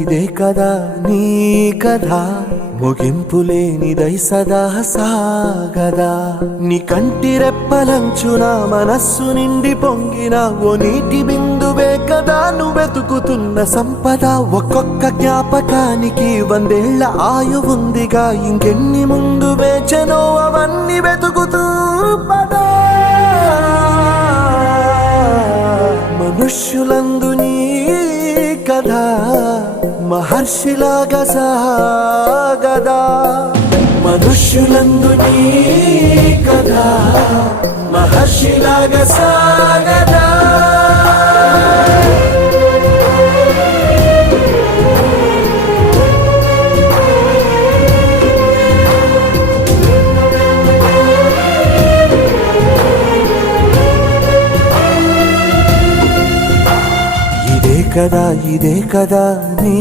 ఇదే కదా నీ కథ ముగింపు లేనిదై సదా సాగదా నీ కంటి రెప్పలంచున మనస్సు నిండి పొంగిన ఓ నీటి బిందువే కదా నువ్వెతుకుతున్న సంపద ఒక్కొక్క జ్ఞాపకానికి 100 ఏళ్ల ఆయువుందిగా ఇంకెన్ని ముందు వేచనో అవన్నీ వెతుకుతూ పదా మనుష్యులందు నీ కథ మహర్షిలాగా సాగదా మనుష్యులందు నీ కథ మహర్షిలాగా సాగదా ఇదే కదా నీ